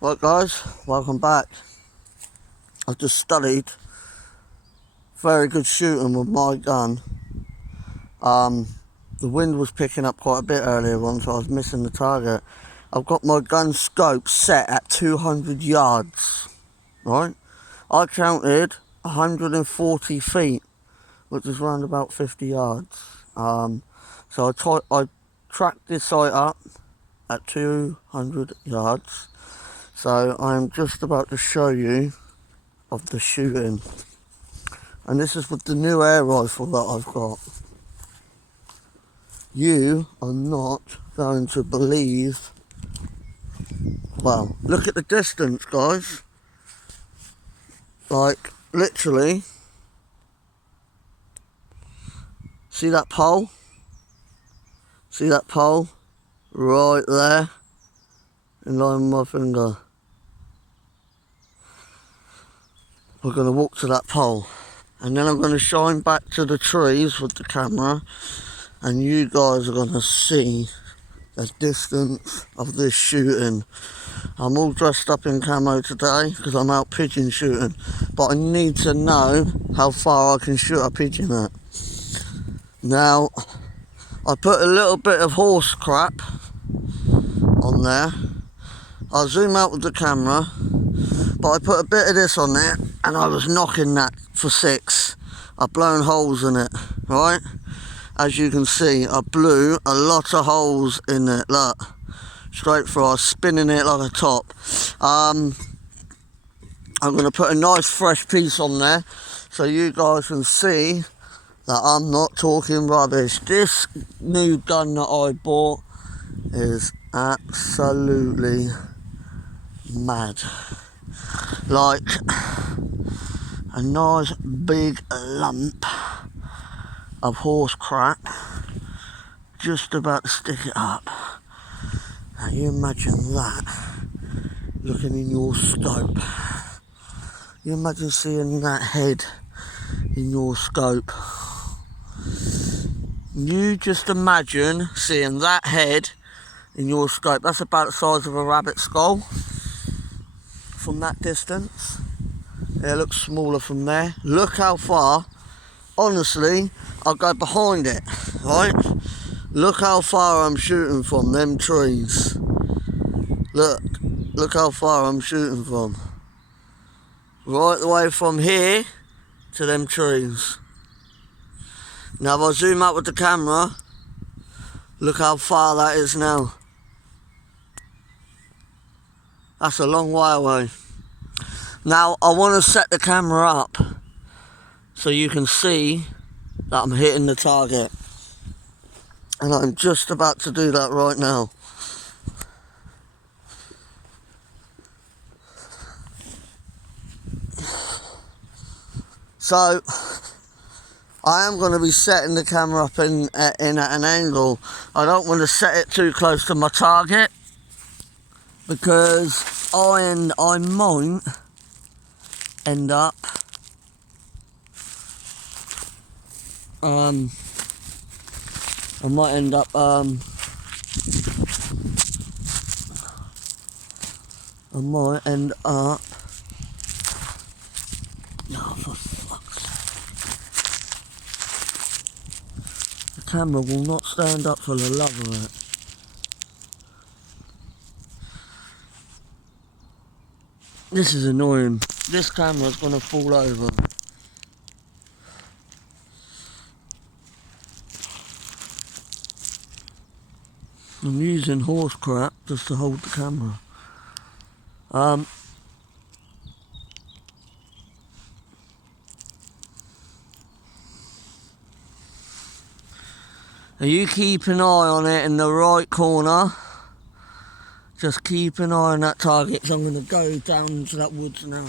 Right guys, welcome back. I've just studied very good shooting with my gun. The wind was picking up quite a bit earlier on, so I was missing the target. I've got my gun scope set at 200 yards, right? I counted 140 feet, which is around about 50 yards. So I tracked this sight up at 200 yards. So I'm just about to show you of the shooting. And this is with the new air rifle that I've got. You are not going to believe. Well, look at the distance, guys. Like, literally. See that pole? See that pole? Right there. In line with my finger. We're going to walk to that pole. And then I'm going to shine back to the trees with the camera. And you guys are going to see the distance of this shooting. I'm all dressed up in camo today because I'm out pigeon shooting, but I need to know how far I can shoot a pigeon at. Now, I put a little bit of horse crap on there. I'll zoom out with the camera, but I put a bit of this on there and I was knocking that for 6. I've blown holes in it, right? As you can see, I blew a lot of holes in it, look. Straight through, I was spinning it like a top. I'm going to put a nice fresh piece on there so you guys can see that I'm not talking rubbish. This new gun that I bought is absolutely mad. Like a nice big lump of horse crap, just about to stick it up. Now you imagine that looking in your scope. You imagine seeing that head in your scope. You just imagine seeing that head in your scope. That's about the size of a rabbit skull from that distance. It looks smaller from there. Look how far. Honestly, I'll go behind it, right? Look how far I'm shooting from them trees. Look how far I'm shooting from. Right the way from here to them trees. Now if I zoom up with the camera, look how far that is now. That's a long way away. Now I want to set the camera up so you can see that I'm hitting the target. And I'm just about to do that right now. So I am going to be setting the camera up in at an angle. I don't want to set it too close to my target because I might end up I might end up no, for fuck's sake. The camera will not stand up for the love of it. This is annoying. This camera's gonna fall over. I'm using horse crap just to hold the camera. You keep an eye on it in the right corner. Just keep an eye on that target. So I'm going to go down into that woods now.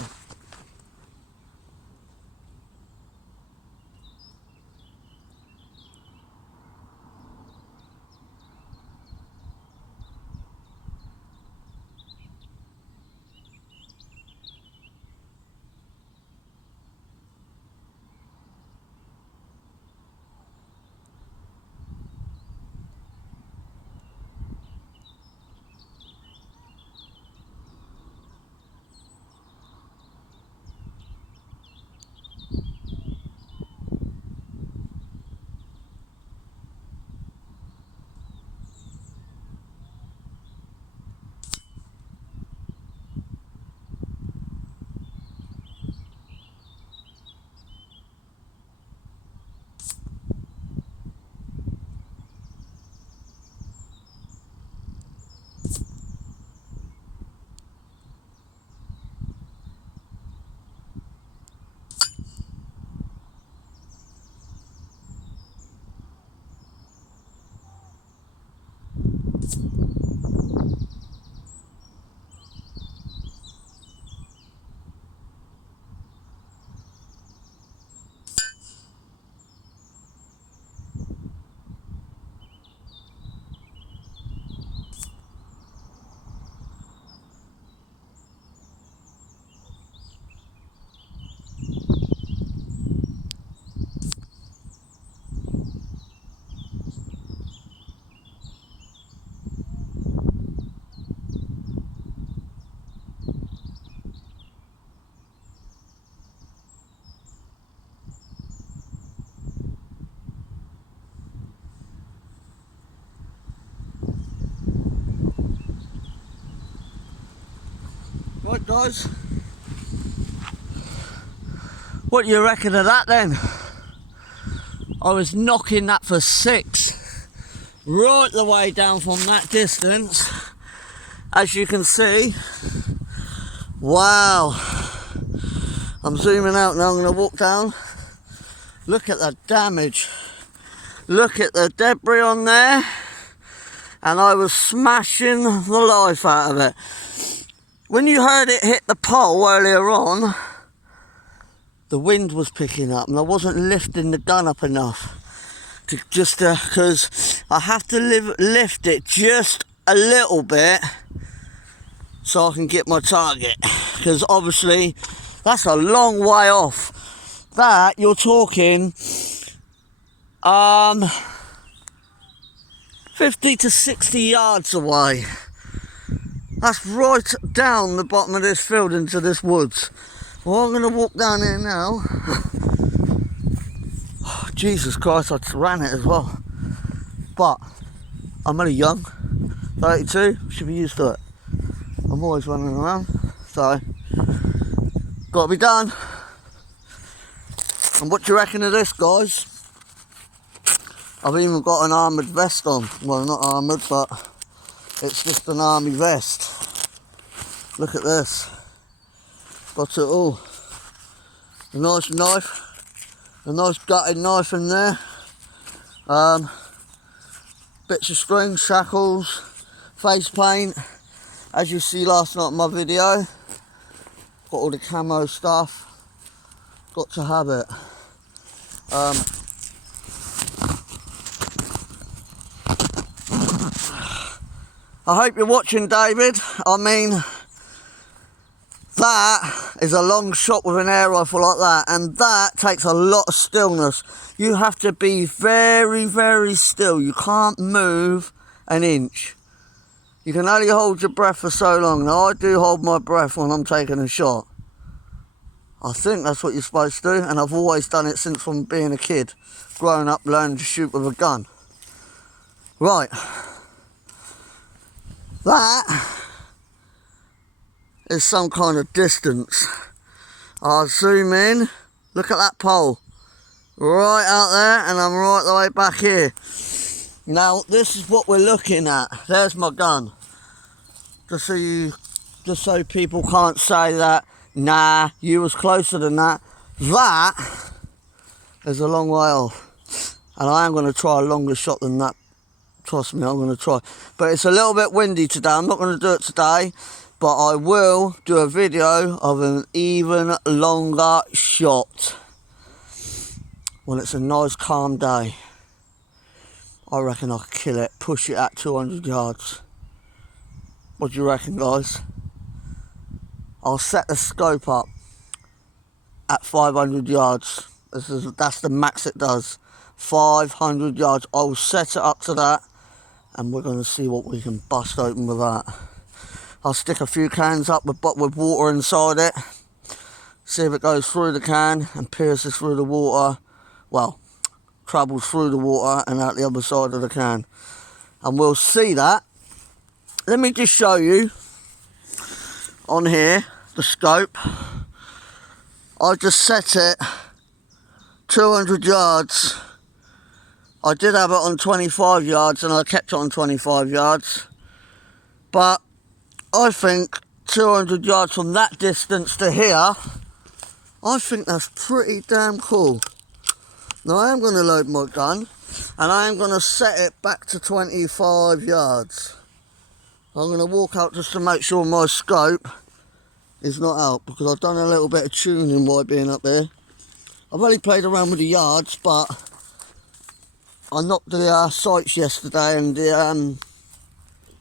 Right guys, what do you reckon of that then? I was knocking that for 6 right the way down from that distance, as you can see. Wow, I'm zooming out now. I'm going to walk down. Look at the damage, look at the debris on there, and I was smashing the life out of it. When you heard it hit the pole earlier on, the wind was picking up and I wasn't lifting the gun up enough to because I have to lift it just a little bit so I can get my target, because obviously that's a long way off. That you're talking 50 to 60 yards away. That's right down the bottom of this field into this woods. Well, I'm going to walk down here now. Oh, Jesus Christ, I ran it as well. But I'm only young, 32, should be used to it. I'm always running around, so got to be done. And what do you reckon of this, guys? I've even got an armoured vest on. Well, not armoured, but it's just an army vest. Look at this. Got it all. A nice knife, a nice gutted knife in there. Bits of string, shackles, face paint. As you see last night in my video, got all the camo stuff. Got to have it. I hope you're watching, David. I mean, that is a long shot with an air rifle like that, and that takes a lot of stillness. You have to be very, very still. You can't move an inch. You can only hold your breath for so long. Now, I do hold my breath when I'm taking a shot. I think that's what you're supposed to do, and I've always done it since from being a kid. Growing up, learning to shoot with a gun. Right. That is some kind of distance. I'll zoom in. Look at that pole. Right out there, and I'm right the way back here. Now, this is what we're looking at. There's my gun. Just so people can't say that, nah, you was closer than that. That is a long way off. And I am going to try a longer shot than that. Trust me, I'm going to try. But it's a little bit windy today. I'm not going to do it today. But I will do a video of an even longer shot when it's a nice calm day. I reckon I could kill it, push it at 200 yards. What do you reckon, guys? I'll set the scope up at 500 yards. That's the max it does. 500 yards. I'll set it up to that, and we're going to see what we can bust open with that. I'll stick a few cans up with water inside it, see if it goes through the can and pierces through the water. Well, travels through the water and out the other side of the can. And we'll see that. Let me just show you on here the scope. I just set it 200 yards. I did have it on 25 yards and I kept it on 25 yards. But I think 200 yards from that distance to here, I think that's pretty damn cool. Now I am going to load my gun and I am going to set it back to 25 yards. I'm going to walk out just to make sure my scope is not out, because I've done a little bit of tuning while being up there. I've only played around with the yards, but I knocked the sights yesterday and the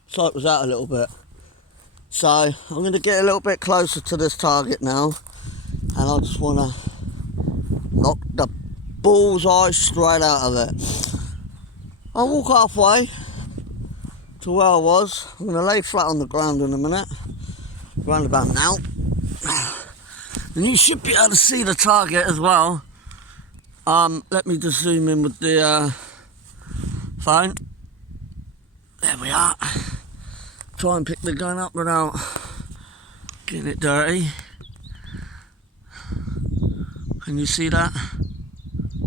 sight was out a little bit. So I'm going to get a little bit closer to this target now, and I just want to knock the bullseye straight out of it. I'll walk halfway to where I was. I'm going to lay flat on the ground in a minute, round about now, and you should be able to see the target as well. Let me just zoom in with the phone. There we are. Try and pick the gun up without Getting it dirty. Can you see that?